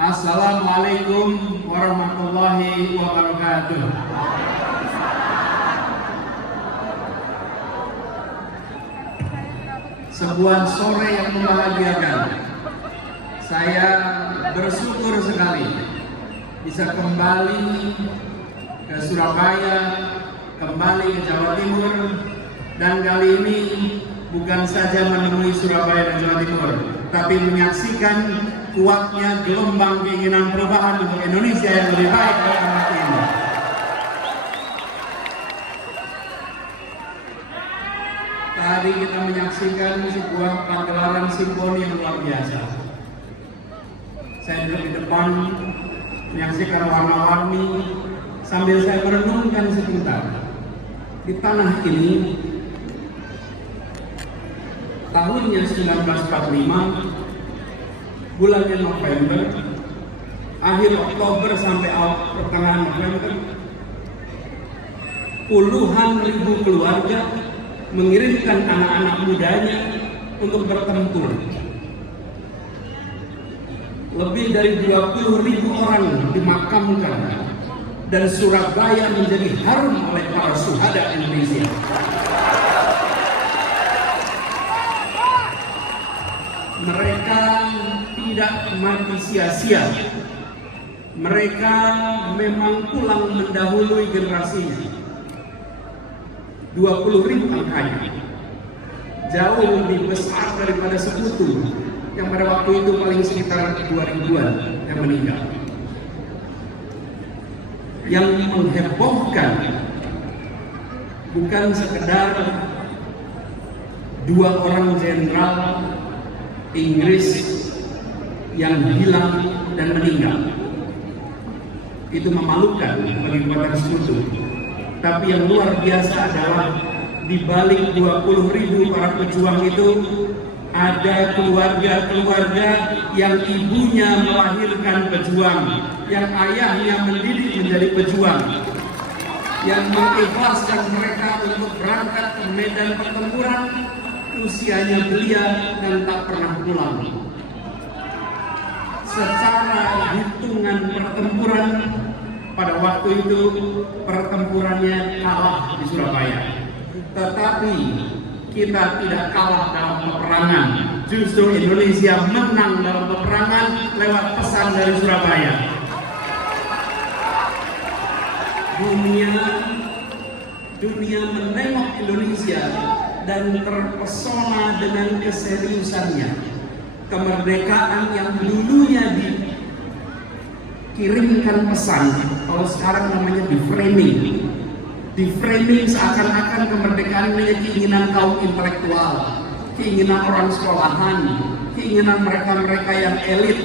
Assalamualaikum warahmatullahi wabarakatuh. Sebuah sore yang membahagiakan. Saya bersyukur sekali bisa kembali ke Surabaya, kembali ke Jawa Timur, dan kali ini bukan saja menemui Surabaya dan Jawa Timur, tapi menyaksikan kuatnya gelombang keinginan perubahan untuk Indonesia yang lebih baik dari umat ini. Tadi kita menyaksikan sebuah pagelaran simfoni yang luar biasa. Saya duduk di depan menyaksikan warna-warni sambil saya merenungkan sebentar. Di tanah ini tahunnya 1945, bulannya November, akhir Oktober sampai pertengahan November, puluhan ribu keluarga mengirimkan anak-anak mudanya untuk bertempur. Lebih dari 20.000 orang dimakamkan dan Surabaya menjadi harum oleh para syuhada Indonesia. Mereka tidak mati sia-sia. Mereka memang pulang mendahului generasinya. 20.000 angkanya, jauh lebih besar daripada sekutu yang pada waktu itu paling sekitar 2.000-an yang meninggal. Yang menghebohkan bukan sekedar dua orang jenderal Inggris yang hilang dan meninggal. Itu memalukan bagi buatan sekutu. Tapi yang luar biasa adalah di balik 20.000 para pejuang itu ada keluarga-keluarga yang ibunya melahirkan pejuang, yang ayahnya mendidik menjadi pejuang, yang mengikhlaskan mereka untuk berangkat ke medan pertempuran, usianya belia dan tak pernah pulang. Secara hitungan pertempuran, pada waktu itu pertempurannya kalah di Surabaya. Tetapi kita tidak kalah dalam peperangan. Justru Indonesia menang dalam peperangan lewat pesan dari Surabaya. Dunia menengok Indonesia dan terpesona dengan keseriusannya. Kemerdekaan yang dulunya dikirimkan pesan, kalau sekarang namanya di framing seakan-akan kemerdekaan menjadi keinginan kaum intelektual, keinginan orang sekolahan, keinginan mereka-mereka yang elit.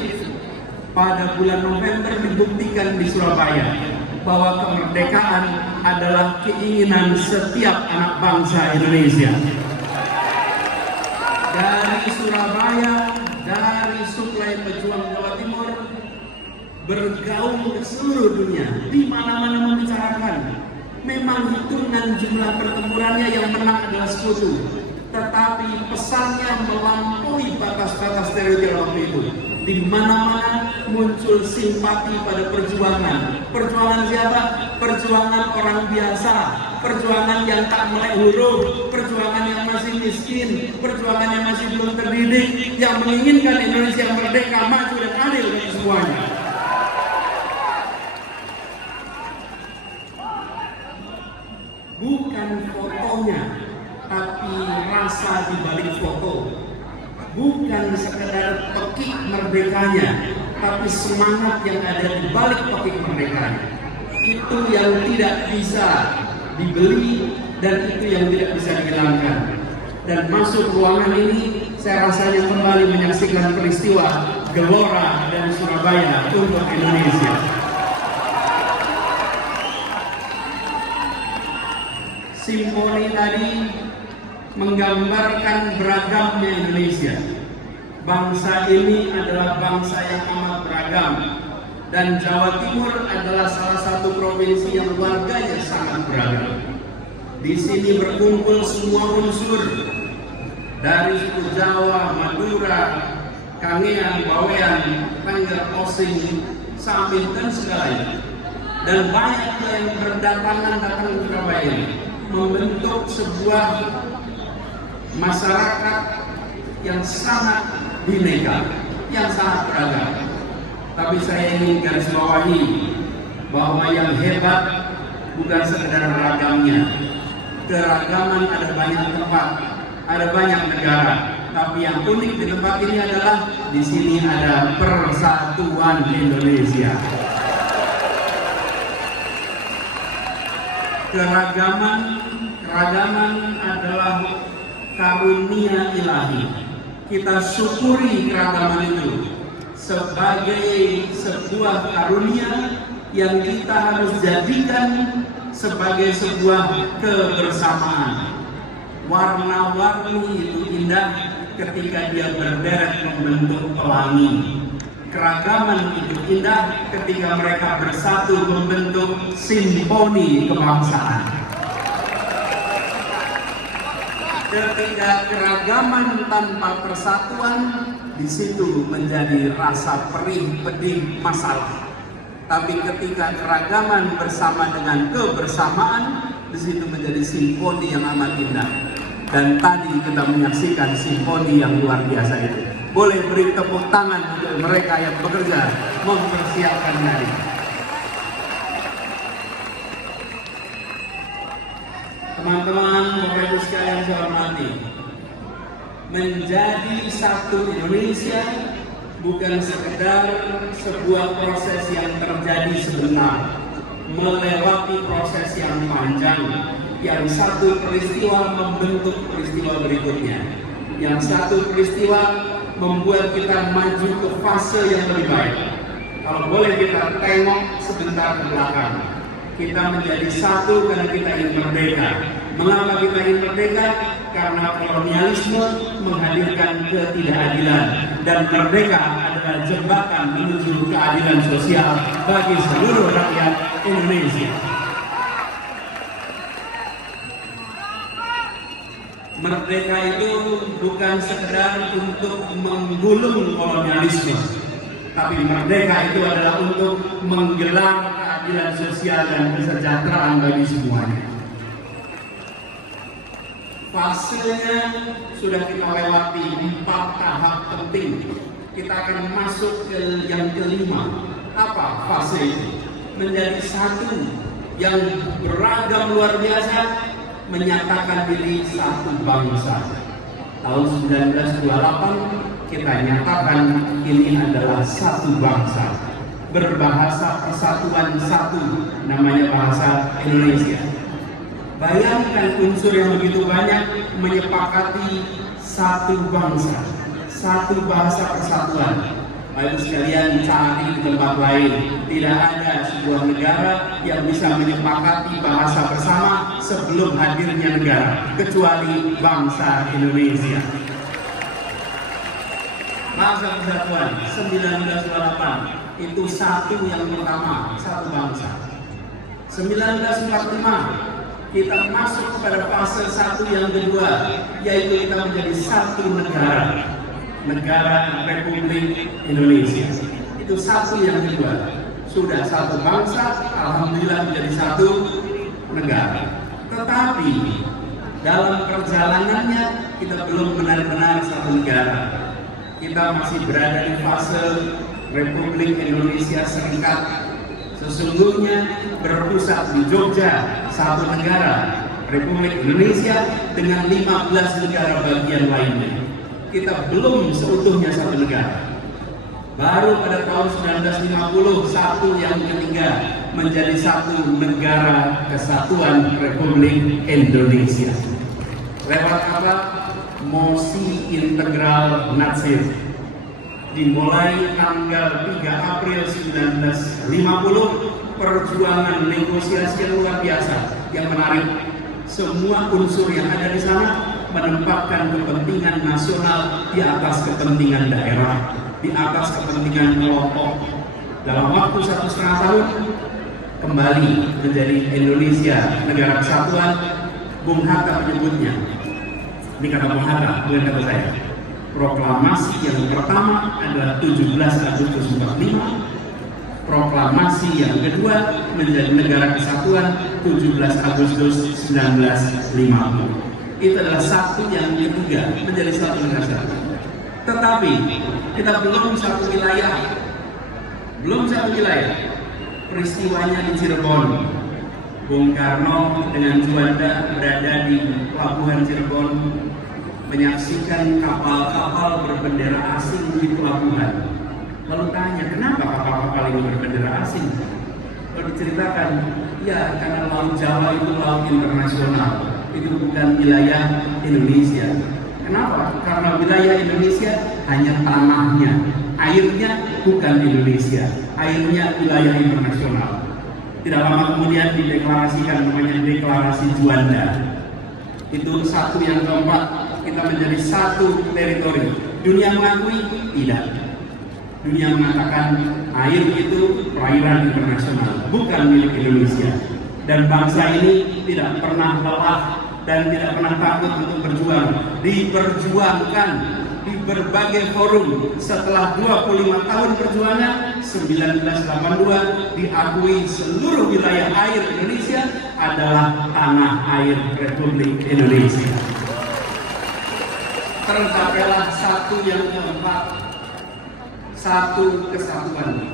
Pada bulan November dibuktikan di Surabaya bahwa kemerdekaan adalah keinginan setiap anak bangsa Indonesia. Dari Surabaya, dari suplai pejuang Jawa Timur, bergaung ke seluruh dunia, di mana-mana membicarakan. Memang hitungan jumlah pertempurannya yang menang adalah sekutu, tetapi pesannya melampaui batas-batas teritorial waktu itu. Di mana-mana muncul simpati pada perjuangan. Perjuangan siapa? Perjuangan orang biasa, perjuangan yang tak melek huruf, perjuangan yang masih miskin, perjuangan yang masih belum terdidik, yang menginginkan Indonesia merdeka, maju dan adil bagi semuanya. Bukan fotonya, tapi rasa di balik foto. Bukan sekedar pekik merdekanya, tapi semangat yang ada di balik pekik merdekanya. Itu yang tidak bisa dibeli dan itu yang tidak bisa dihilangkan. Dan masuk ruangan ini, saya rasanya kembali menyaksikan peristiwa Gelora dan Surabaya untuk Indonesia. Simfoni tadi menggambarkan beragamnya Indonesia. Bangsa ini adalah bangsa yang amat beragam, dan Jawa Timur adalah salah satu provinsi yang warganya sangat beragam. Di sini berkumpul semua unsur dari suku Jawa, Madura, kangean, bawean, tanggal osing, samping dan segalanya. Dan banyak yang berdatangan datang ke Surabaya ini membentuk sebuah masyarakat yang sangat bineka, yang sangat beragam. Tapi saya ingin garis bawahi bahwa yang hebat bukan sekedar ragamnya. Keragaman ada banyak tempat, ada banyak negara. Tapi yang unik di tempat ini adalah di sini ada persatuan Indonesia. Keragaman adalah karunia ilahi. Kita syukuri keragaman itu sebagai sebuah karunia yang kita harus jadikan sebagai sebuah kebersamaan. Warna-warni itu indah ketika dia berderet membentuk pelangi. Keragaman itu indah ketika mereka bersatu membentuk simfoni kebangsaan. Ketika keragaman tanpa persatuan, di situ menjadi rasa perih pedih masalah. Tapi ketika keragaman bersama dengan kebersamaan, di situ menjadi simfoni yang amat indah. Dan tadi kita menyaksikan simfoni yang luar biasa itu. Boleh beri tepuk tangan untuk mereka yang bekerja mempersiapkan diri. Teman-teman, Bapak Ibu sekalian saya hormati, menjadi satu Indonesia bukan sekedar sebuah proses yang terjadi sebentar, melewati proses yang panjang, yang satu peristiwa membentuk peristiwa berikutnya, yang satu peristiwa membuat kita maju ke fase yang lebih baik. Kalau boleh kita tengok sebentar ke belakang, kita menjadi satu karena kita ingin merdeka. Mengapa kita ingin merdeka? Karena kolonialisme menghadirkan ketidakadilan, dan merdeka adalah jembatan menuju keadilan sosial bagi seluruh rakyat Indonesia. Merdeka itu bukan sekedar untuk menggulung kolonialisme, tapi merdeka itu adalah untuk menggelar keadilan sosial dan kesejahteraan bagi semuanya. Fasenya sudah kita lewati 4 tahap penting. Kita akan masuk ke yang kelima. Apa fase itu? Menjadi satu yang beragam luar biasa, menyatakan diri satu bangsa. Tahun 1928 kita nyatakan ini adalah satu bangsa, berbahasa persatuan satu, namanya bahasa Indonesia. Bayangkan unsur yang begitu banyak menyepakati satu bangsa, satu bahasa persatuan. Baik sekalian, cari di tempat lain. Tidak ada sebuah negara yang bisa menyepakati bahasa bersama sebelum hadirnya negara, kecuali bangsa Indonesia. Bahasa persatuan 1928 itu satu yang pertama, satu bangsa. 1945 kita masuk kepada fase satu yang kedua, yaitu kita menjadi satu negara. Negara Republik Indonesia. Itu satu yang kedua. Sudah satu bangsa, alhamdulillah menjadi satu negara. Tetapi dalam perjalanannya kita belum benar-benar satu negara. Kita masih berada di fase Republik Indonesia Serikat. Sesungguhnya berpusat di Jogja, satu negara, Republik Indonesia dengan 15 negara bagian lainnya. Kita belum seutuhnya satu negara. Baru pada tahun 1950 satu yang ketiga menjadi satu negara kesatuan Republik Indonesia. Lewat apa? Mosi Integral Natsir. Dimulai tanggal 3 April 1950, perjuangan negosiasi yang luar biasa yang menarik. Semua unsur yang ada di sana menempatkan kepentingan nasional di atas kepentingan daerah, di atas kepentingan kelompok. Dalam waktu 1,5 tahun kembali menjadi Indonesia negara kesatuan. Bung Hatta menyebutnya, ini kata Bung Hatta, bukan kata saya. Proklamasi yang pertama adalah 17 Agustus 45. Proklamasi yang kedua menjadi negara kesatuan 17 Agustus 1950. Itu adalah satu yang ketiga menjadi satu negara kesatuan. Tetapi kita belum satu wilayah. Peristiwanya di Cirebon. Bung Karno dengan Juanda berada di pelabuhan Cirebon, menyaksikan kapal-kapal berbendera asing di pelabuhan. Lalu tanya, kenapa kapal-kapal ini berbendera asing? Lalu diceritakan, ya karena Laut Jawa itu laut internasional, itu bukan wilayah Indonesia. Kenapa? Karena wilayah Indonesia hanya tanahnya, airnya bukan Indonesia, airnya wilayah internasional. Tidak lama kemudian dideklarasikan, namanya deklarasi Juanda. Itu satu yang keempat, kita menjadi satu teritori. Dunia mengakui? Tidak. Dunia mengatakan air itu perairan internasional, bukan milik Indonesia. Dan bangsa ini tidak pernah lelah dan tidak pernah takut untuk berjuang. Diperjuangkan di berbagai forum. Setelah 25 tahun perjuangan, 1982 diakui seluruh wilayah air Indonesia adalah tanah air Republik Indonesia. Tercapailah satu yang keempat, satu kesatuan.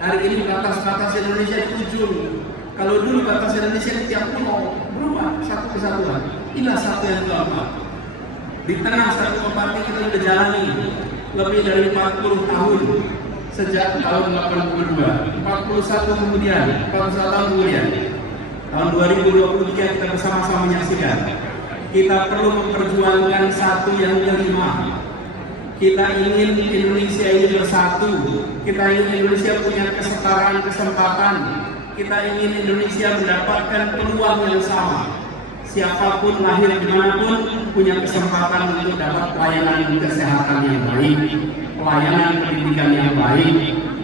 Hari ini batas-batas Indonesia di ujung. Kalau dulu batas Indonesia di tiap pulau, berubah satu kesatuan. Inilah satu yang keempat. Di tengah satu keempat ini kita sudah jalani lebih dari 40 tahun. Sejak tahun 82, 41 kemudian, 41 tahun kemudian, tahun 2023 kita bersama-sama menyaksikan. Kita perlu memperjuangkan satu yang kelima. Kita ingin Indonesia ini bersatu. Kita ingin Indonesia punya kesetaraan kesempatan. Kita ingin Indonesia mendapatkan peluang yang sama. Siapapun lahir dimanapun punya kesempatan untuk dapat pelayanan kesehatan yang baik, pelayanan pendidikan yang baik.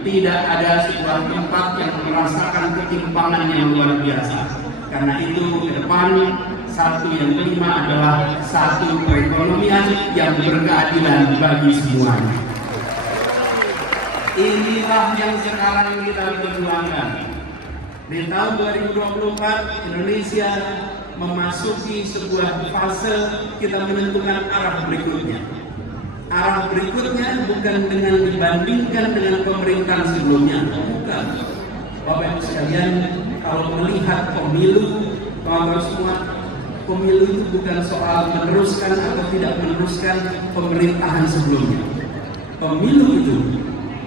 Tidak ada sebuah tempat yang merasakan ketimpangan yang luar biasa. Karena itu ke depan satu yang kelima adalah satu perekonomian yang berkeadilan bagi semuanya. Inilah yang sekarang kita perjuangkan. Di tahun 2024 Indonesia memasuki sebuah fase kita menentukan arah berikutnya. Arah berikutnya bukan dengan dibandingkan dengan pemerintahan sebelumnya, bukan. Bapak Ibu sekalian, kalau melihat pemilu, Bapak semua, pemilu itu bukan soal meneruskan atau tidak meneruskan pemerintahan sebelumnya. Pemilu itu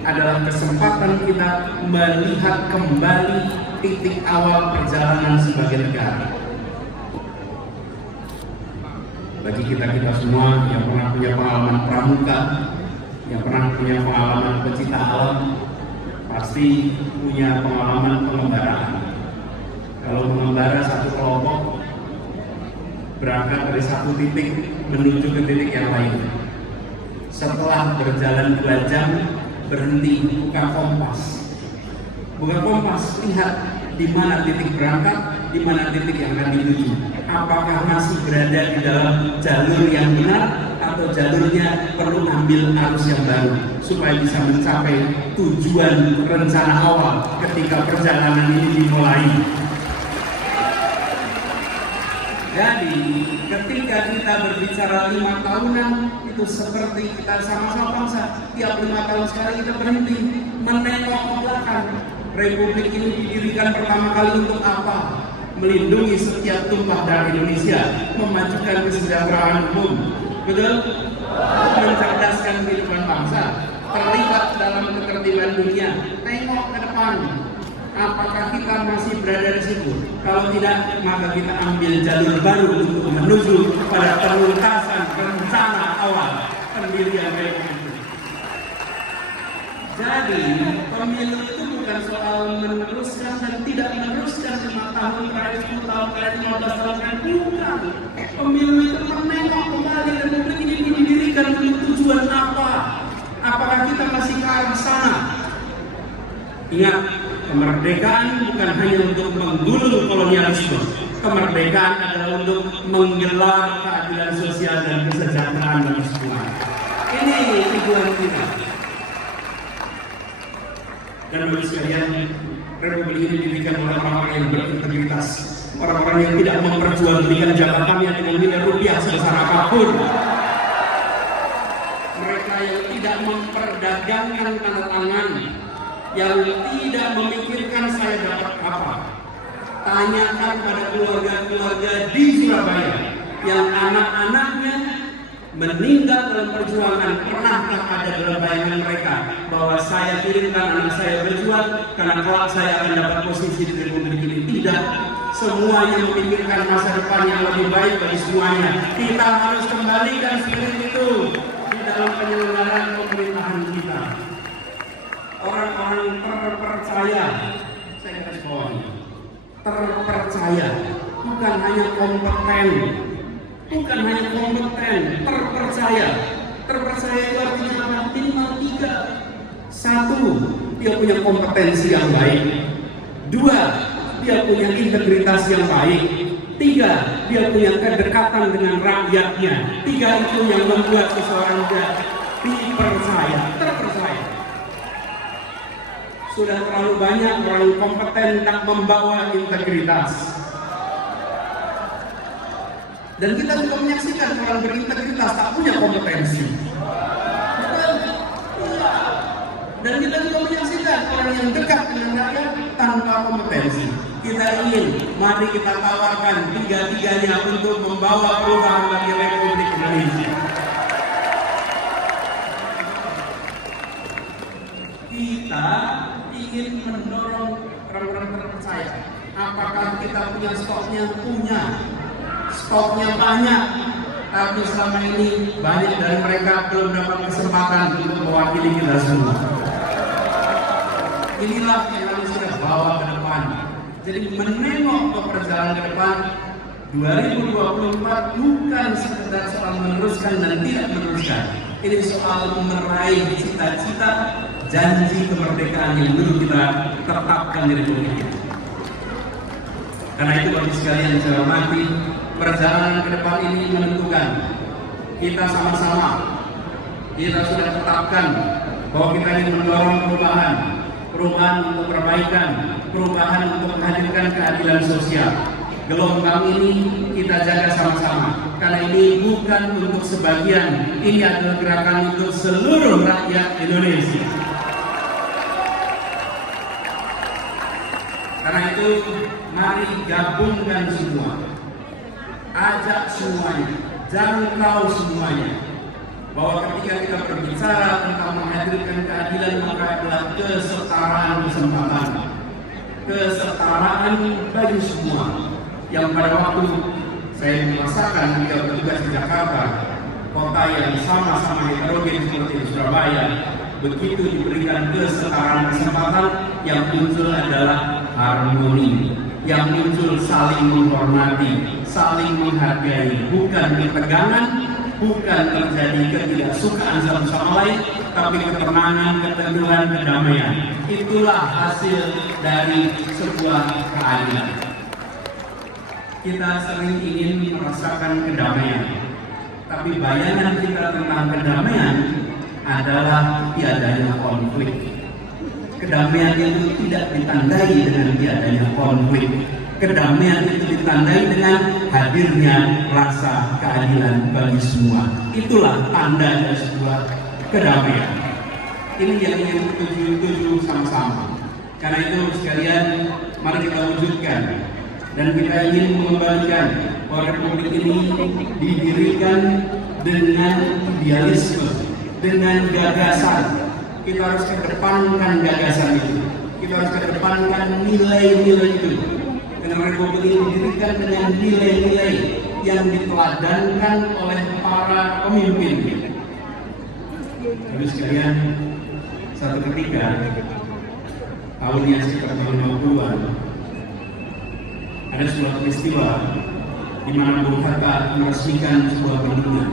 adalah kesempatan kita melihat kembali titik awal perjalanan sebagai negara. Bagi kita semua yang pernah punya pengalaman pramuka, yang pernah punya pengalaman pecinta alam, pasti punya pengalaman pengembaraan. Kalau mengembara satu kelompok, berangkat dari satu titik menuju ke titik yang lain. Setelah berjalan 2 jam, berhenti, buka kompas. Buka kompas, lihat di mana titik berangkat, di mana titik yang akan dituju. Apakah masih berada di dalam jalur yang benar atau jalurnya perlu ambil arus yang baru supaya bisa mencapai tujuan rencana awal ketika perjalanan ini dimulai. Jadi ketika kita berbicara 5 tahunan itu seperti kita sama-sama bangsa, tiap 5 tahun sekali kita berhenti menengok ke belakang. Republik ini didirikan pertama kali untuk apa? Melindungi setiap tumpah darah Indonesia, memajukan kesejahteraan umum, betul? Mencerdaskan kehidupan bangsa, terlibat dalam ketertiban dunia. Tengok ke depan, apakah kita masih berada di situ? Kalau tidak, maka kita ambil jalur baru untuk menuju pada penuntasan rencana awal pendirian Republik. Jadi pemilu itu bukan soal meneruskan dan tidak meneruskan 5 tahun terakhir, 10 tahun terakhir, 15 tahun terakhir, bukan. Pemilu itu menengok kembali Republik ini didirikan untuk tujuan apa? Apakah kita masih ke arah sana? Ingat, kemerdekaan bukan hanya untuk menggulung kolonialisme. Kemerdekaan adalah untuk menggelar keadilan sosial dan kesejahteraan bagi semua. Ini Ini tujuan kita. Dan bagi sekalian, Republik ini didirikan oleh orang-orang yang berintegritas, orang-orang yang tidak memperjualbelikan jabatannya dengan nilai rupiah sebesar apapun. Mereka yang tidak memperdagangkan tanda tangan, yang tidak memikirkan saya dapat apa. Tanyakan pada keluarga-keluarga di Surabaya yang anak-anaknya meninggal dalam perjuangan. Pernahkah ada dalam bayangan mereka bahwa saya kirimkan anak saya berjuang karena kelak saya akan dapat posisi di Republik ini? Tidak. Semuanya memikirkan masa depan yang lebih baik bagi semuanya. Kita harus kembalikan spirit itu di dalam penyelenggaraan pemerintahan kita. Orang-orang terpercaya, saya kasih bawahi, terpercaya, bukan hanya kompeten, bukan hanya kompeten, terpercaya. Terpercaya itu artinya apa? Minimal 3. 1, dia punya kompetensi yang baik. 2, dia punya integritas yang baik. 3, dia punya kedekatan dengan rakyatnya. 3 itu yang membuat seseorang dipercaya, terpercaya. Sudah terlalu banyak orang kompeten tak membawa integritas. Dan kita juga menyaksikan orang berintegritas tak punya kompetensi. Dan kita juga menyaksikan orang yang dekat dengan rakyat tanpa kompetensi. Kita ingin, mari kita tawarkan 3-tiganya untuk membawa perubahan bagi Republik Indonesia. Kita ingin mendorong orang-orang terpercaya. Apakah kita punya stoknya? Punya. Stoknya banyak, tapi selama ini banyak dari mereka belum dapat kesempatan untuk mewakili kita semua. Inilah yang harus kita bawa ke depan. Jadi menengok ke perjalanan ke depan 2024 bukan sekedar soal meneruskan dan tidak meneruskan. Ini soal meraih cita-cita, janji kemerdekaan yang dulu kita tetapkan di Republik ini. Karena itu bagi sekalian yang saya hormati, perjalanan ke depan ini menentukan. Kita sama-sama, kita sudah tetapkan bahwa kita ingin mendorong perubahan, perubahan untuk perbaikan, perubahan untuk menghadirkan keadilan sosial. Gelombang ini kita jaga sama-sama, karena ini bukan untuk sebagian, ini adalah gerakan untuk seluruh rakyat Indonesia. Karena itu, mari gabungkan semua. Ajak semuanya, jangkau semuanya, bahwa ketika kita berbicara tentang menghadirkan keadilan, maka adalah kesetaraan kesempatan, kesetaraan bagi semua. Yang pada waktu saya merasakan ketika bertugas di Jakarta, kota yang sama-sama heterogen seperti di Surabaya, begitu diberikan kesetaraan kesempatan, yang muncul adalah harmoni, yang muncul saling menghormati, saling menghargai, bukan ketegangan, bukan terjadi ketidaksukaan satu sama lain, tapi ketenangan, keteduhan, kedamaian. Itulah hasil dari sebuah keadilan. Kita sering ingin merasakan kedamaian, tapi bayangan kita tentang kedamaian adalah tiadanya konflik. Kedamaian itu tidak ditandai dengan tiadanya konflik. Kedamaian itu ditandai dengan hadirnya rasa keadilan bagi semua. Itulah tanda dari sebuah kedamaian. Ini yang ingin tuju sama-sama. Karena itu sekalian, mari kita wujudkan. Dan kita ingin mengembalikan bahwa Republik ini didirikan dengan idealisme, dengan gagasan. Kita harus kedepankan gagasan itu. Kita harus kedepankan nilai-nilai itu. Karena Republik ini didirikan dengan nilai-nilai yang diteladankan oleh para pemimpin. Lalu sekalian, satu ketika tahun yang sekitar tahun 50-an, ada sebuah peristiwa di mana Bung Hatta meresmikan sebuah bendungan.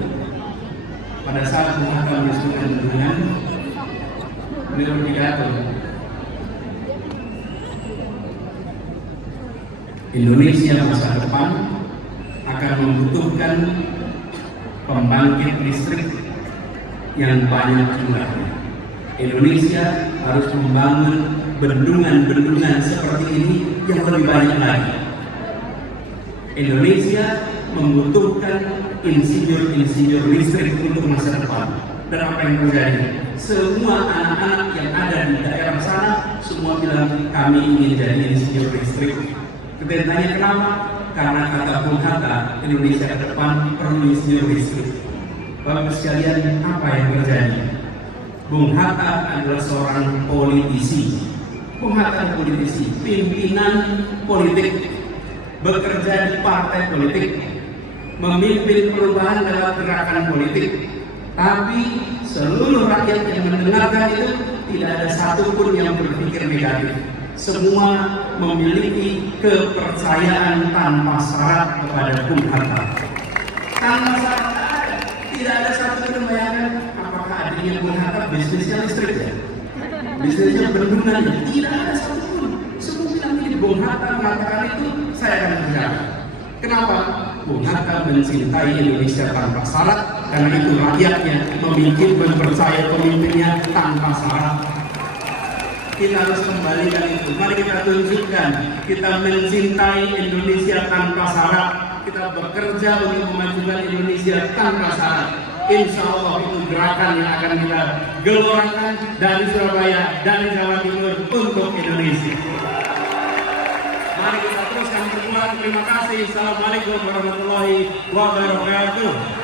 Pada saat Bung Hatta meresmikan bendungan, beliau berpidato, Indonesia masa depan akan membutuhkan pembangkit listrik yang banyak jumlahnya. Indonesia harus membangun bendungan-bendungan seperti ini yang lebih banyak lagi. Indonesia membutuhkan insinyur-insinyur listrik untuk masa depan. Dan apa yang terjadi? Semua anak-anak yang ada di daerah sana semua bilang kami ingin jadi insinyur listrik. Kita tanya kenapa? Karena kata Bung Hatta, Indonesia ke depan perlu insinyur listrik. Bapak sekalian, apa yang terjadi? Bung Hatta adalah seorang politisi. Bung Hatta politisi, pimpinan politik, bekerja di partai politik, memimpin perubahan dalam gerakan politik. Tapi seluruh rakyat yang mendengarkan itu tidak ada satupun yang berpikir negatif. Semua memiliki kepercayaan tanpa syarat kepada Bung Hatta. Tanpa syarat, tidak ada satupun yang bayangkan apakah adanya Bung Hatta bisnisnya listrik ya, bisnisnya bendungan ya. Tidak ada satupun. Semua bilang ini Bung Hatta mengatakan itu saya akan kerjakan. Kenapa? Bung Hatta mencintai Indonesia tanpa syarat, karena itu rakyatnya mempercaya pemimpinnya tanpa syarat. Kita harus kembalikan itu. Mari kita tunjukkan kita mencintai Indonesia tanpa syarat. Kita bekerja untuk memajukan Indonesia tanpa syarat. Insya Allah itu gerakan yang akan kita gelorakan dari Surabaya, dari Jawa Timur untuk Indonesia. Mari kita teruskan berjuang. Terima kasih. Assalamualaikum warahmatullahi wabarakatuh.